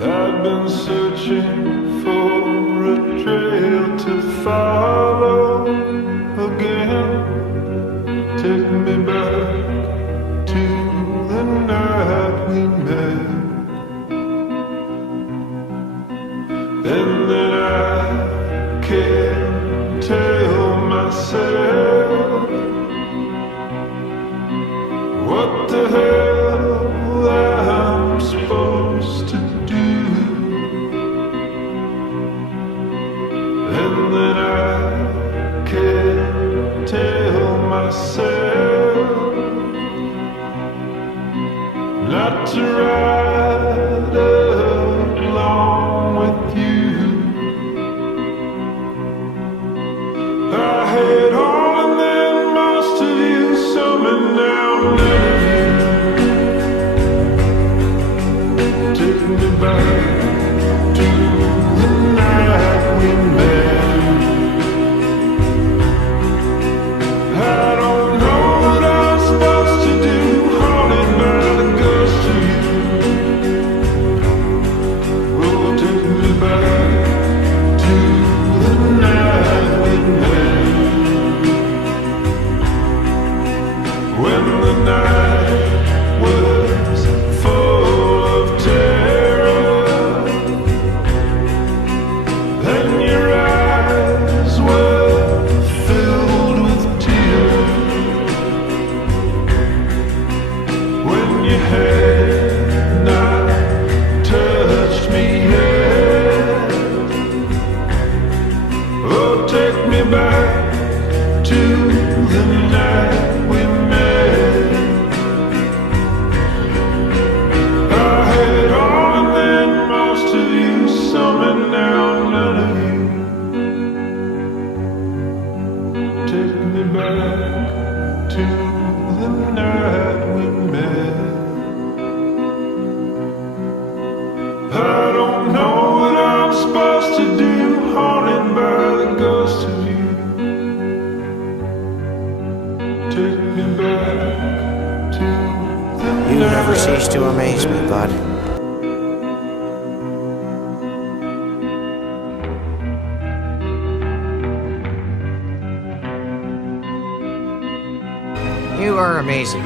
I've been searching for a trail to follow again. Take me back to the night we met. And then I can't tell myself what the hell I'm supposed to do. And then I can't tell myself not to ride along with you. I had all and then most of you, some and now none of you. Take me back to the night we met. I don't know what I'm supposed to do, haunted by the ghost of you. Oh, take me back to the night we met. When the night was full of terror, and your eyes were filled with tears. When you had not touched me yet. Oh, take me back to the night we met. I had all and then most of you, some and now none of you. Take me back to the night we met. I don't know what I'm supposed to do, haunted by the ghost of you. Take me back to the You never night cease to amaze me, bud. You are amazing.